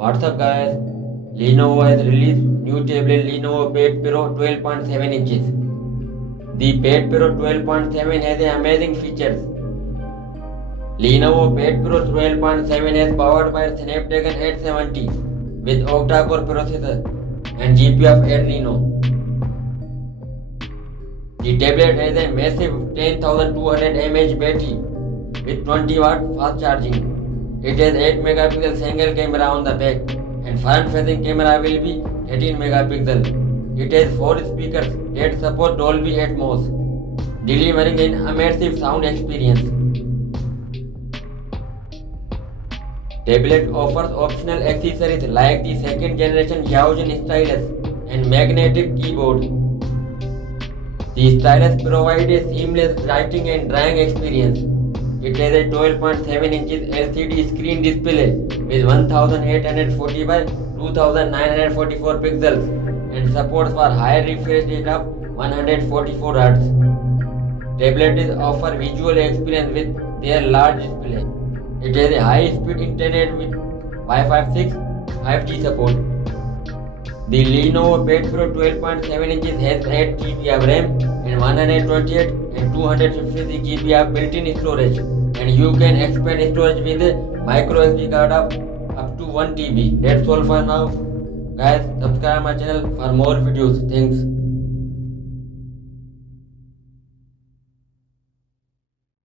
What's up guys? Lenovo has released new tablet Lenovo Pad Pro 12.7 inches. The Pad Pro 12.7 has amazing features. Lenovo Pad Pro 12.7 is powered by Snapdragon 870 with octa-core processor and GPU of Adreno. The tablet has a massive 10,200 mAh battery with 20 watt fast charging. It has 8 megapixel single camera on the back and front facing camera will be 18 megapixel. It has 4 speakers that support Dolby Atmos, delivering an immersive sound experience. Tablet offers optional accessories like the second generation Yaozen stylus and magnetic keyboard. The stylus provides a seamless writing and drawing experience. It has a 12.7 inches LCD screen display with 1840 by 2944 pixels and supports for higher refresh rate of 144 Hz. Tablets offer visual experience with their large display. It has a high-speed internet with Wi-Fi 6, 5G support. The Lenovo Pad Pro 12.7 inches has 8 GB of RAM and 128 and 256 GB of built-in storage, and you can expand storage with a micro SD card of up to 1 TB. That's all for now. Guys, subscribe my channel for more videos. Thanks.